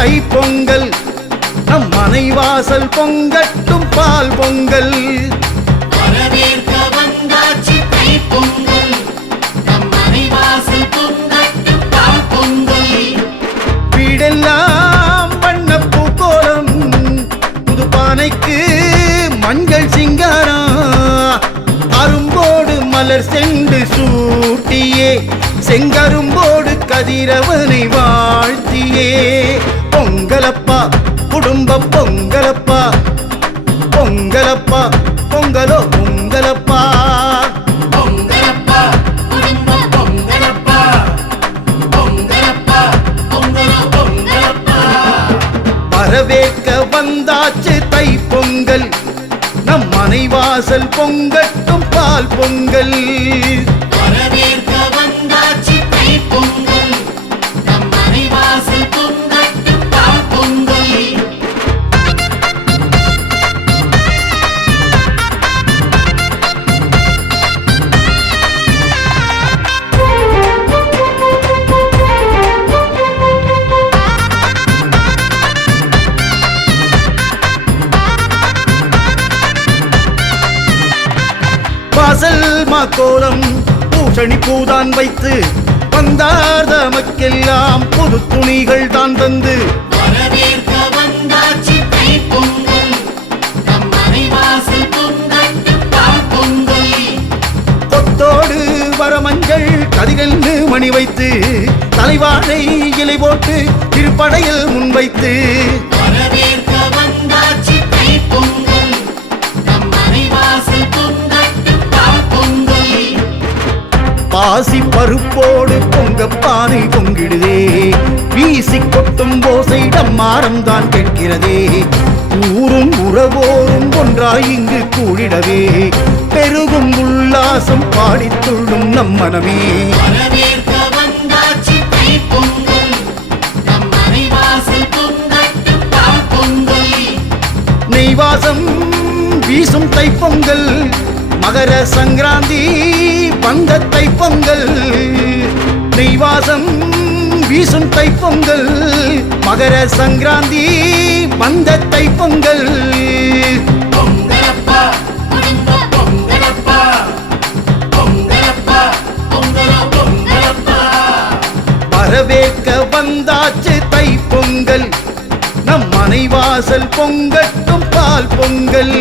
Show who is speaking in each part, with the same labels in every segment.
Speaker 1: தை பொங்கல் நம் மனைவாசல் பொங்கட்டும் பால் பொங்கல்.
Speaker 2: வரவேற்க வந்தாச்சு தை பொங்கல் நம் மனைவாசல் பொங்கட்டும் பால் பொங்கல்.
Speaker 1: வீடெல்லாம் வண்ண பூக்கோலம் புது பானைக்கு மஞ்சள் சிங்காரம் அரும்போடு மலர் செண்டு சூட்டியே செங்கரும்போடு கதிரவனை வாழ்த்தியே. பொங்கலப்பா குடும்ப பொங்கலப்பா. பொங்கலப்பா பொங்கலோ பொங்கலப்பா.
Speaker 2: பொங்கலப்பா குடும்ப பொங்கலப்பா. பொங்கலப்பா பொங்கலோ பொங்கலப்பா.
Speaker 1: வரவேற்க வந்தாச்சு தை பொங்கல். நம் மனைவாசல் பொங்கட்டும் பால் பொங்கல். மாக்கோலம் பூசணி பூதான் வைத்து வந்தார் தமக்கெல்லாம் புது துணிகள் தான் தந்து.
Speaker 2: வரவேற்க வந்தாச்சு
Speaker 1: கொத்தோடு வரமஞ்சள் மணி வைத்து தலைவாழை இலை போட்டு திருப்படையில் முன்வைத்து
Speaker 2: வரவேற்க வந்தாச்சு தை
Speaker 1: பாசி பருப்போடு பொங்க பானை பொங்கிடுதே. வீசி கொட்டும் ஓசை டம்மாரம் தான் கேட்கிறதே. ஊரும் உறவோரும் ஒன்றாய் இங்கு கூடிடவே. பெருகும் உல்லாசம் பாடித் துள்ளும் நம் மனமே. நெய்வாசம் வீசும் தைப்பொங்கல். மகர சங்கராந்தி வந்த தைப்பொங்கல் நெய்வாசம் வீசும் தைப்பொங்கல் மகர சங்கராந்தி
Speaker 2: பொங்கலப்பா பொங்கலோ
Speaker 1: வரவேற்க வந்தாச்சு தைப்பொங்கல். நம் மனைவாசல் பொங்கட்டும் பால் பொங்கல்.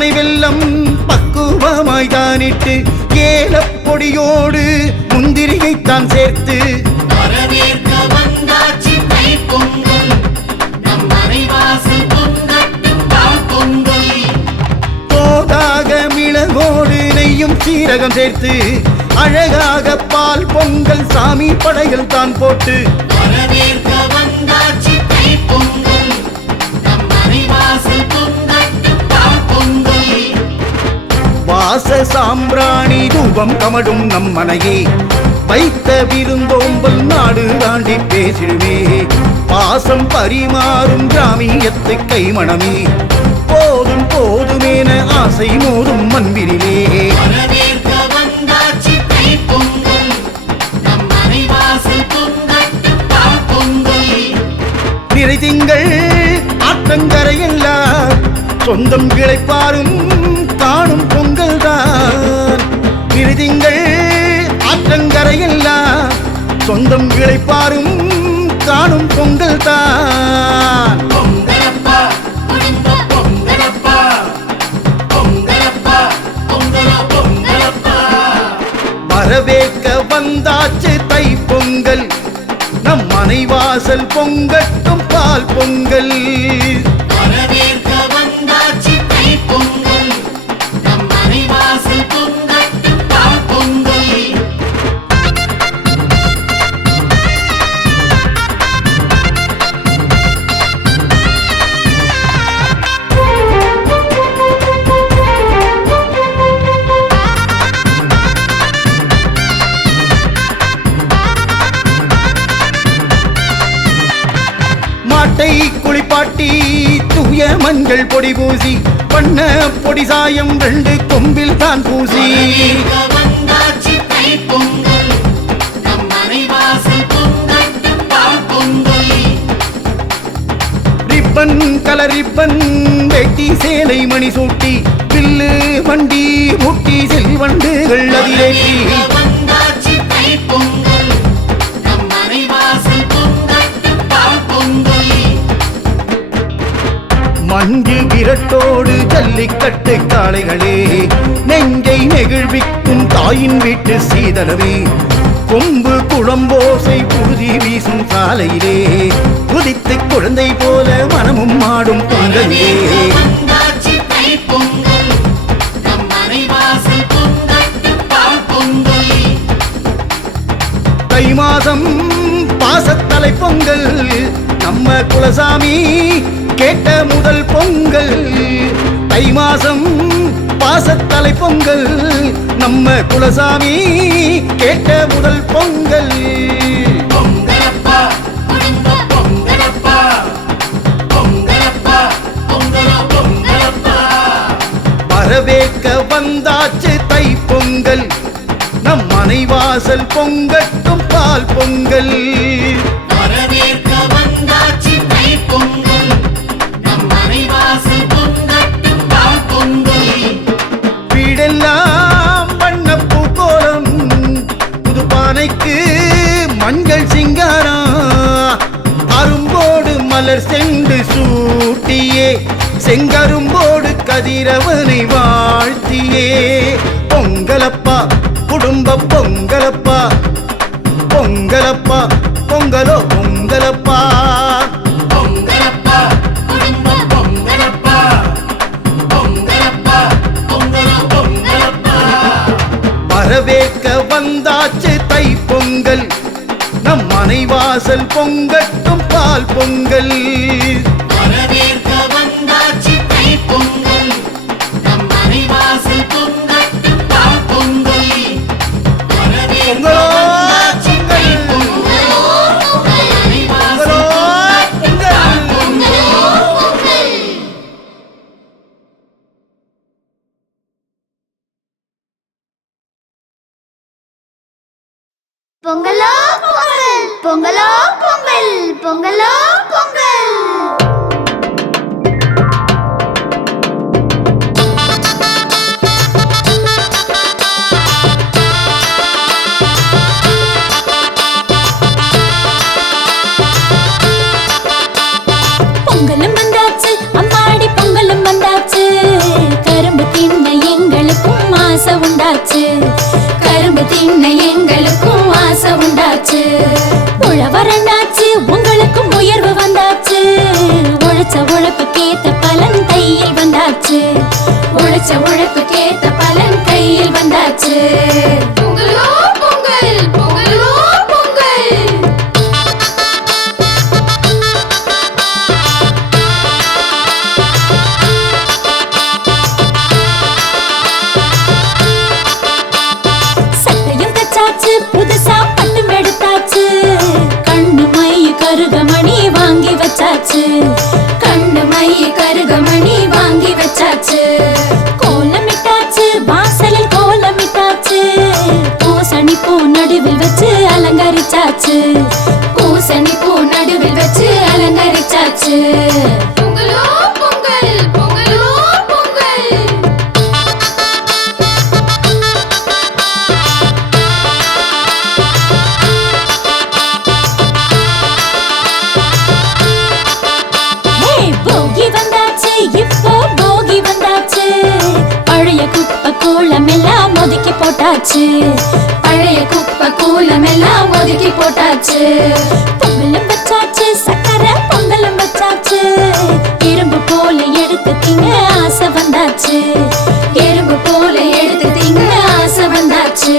Speaker 1: பனை வெல்லம் பக்குவமாய் தானிட்டு ஏலப்பொடியோடு முந்திரியை தான் சேர்த்து நெய்யும் சீரகம் சேர்த்து அழகாக பால் பொங்கல் சாமி படையில் தான் போட்டு
Speaker 2: வரவேற்க
Speaker 1: வாச சாம்பிராணி தூபம் கமடும் நம் மனையே. வைத்த விருந்தோம்பல் நாடு தாண்டி பேசிடுமே. பாசம் பரிமாறும் கிராமியத்து கைமணமே. போதும் போதுமேன ஆசை மோதும் மண்பிரிலே
Speaker 2: வரவேற்க வந்தாச்சு தை பொங்கல். நம் மனைவாசல் பொங்கட்டும் பால் பொங்கல்.
Speaker 1: நிறை திங்கள் ஆற்றங்கரையெல்லாம் சொந்தம் கிளைப்பாரும் பொங்கல் தான் நிறை திங்கள் ஆற்றங்கரையெல்லாம் சொந்தம் கிளைப்பாரும் காணும் பொங்கல் தான் வரவேற்க வந்தாச்சு தை பொங்கல். நம் மனைவாசல் பொங்கட்டும் பால் பொங்கல். மஞ்சள் பொடி பூசி பண்ண பொடி சாயம் ரெண்டு கொம்பில் தான் பூசி. ரிப்பன் கலர் ரிப்பன் வெட்டி சேலை மணி சூட்டி பில்லு வண்டி முட்டி செல்வண்டுகள் அதிலேற்றி மஞ்சு விரட்டோடு ஜல்லிக்கட்டு காளைகளே. நெஞ்சை நெகிழ்விக்கும் தாயின் வீட்டு சீதனமே கொம்பு குழம்போசை புழுதி வீசும் சாலையிலே. குதித்து குழந்தை போல மனமும் மாடும்
Speaker 2: பொங்கல்.
Speaker 1: தை மாதம் பாசத்தலை பொங்கல் நம்ம குலசாமி கேட்ட முதல் பொங்கல். தை மாதம் பாசத்தலை பொங்கல். நம்ம குலசாமி கேட்ட முதல் பொங்கல். வரவேற்க வந்தாச்சு தை பொங்கல். நம் மனைவாசல் பொங்கட்டும் பால் பொங்கல். மலர் செண்டு சூட்டியே செங்கரும்போடு கதிரவனை வாழ்த்தியே. பொங்கலப்பா குடும்ப பொங்கலப்பா பொங்கலப்பா பொங்கலோ பொங்கலப்பா.
Speaker 2: பொங்கலப்பா குடும்ப பொங்கலப்பா. பொங்கலப்பா பொங்கல பொங்கலப்பா.
Speaker 1: வரவேற்க வந்தாச்சு தை பொங்கல் நம் மனைவாசல் பொங்கட்டும் பால் பொங்கல்.
Speaker 3: அலங்கரிச்சாச்சு பூசணி பூ நடுவில் வச்சு அலங்கரிச்சாச்சு. போட்டாச்சு. பழைய குப்பை கூலம் எல்லாம் ஒதுக்கி போட்டாச்சு. பொங்கலும் வச்சாச்சு சக்கரை பொங்கலும் வச்சாச்சு. இரும்பு போல எடுத்து ஆசை வந்தாச்சு. எறும்பு போல எடுத்து திங்க ஆசை வந்தாச்சு.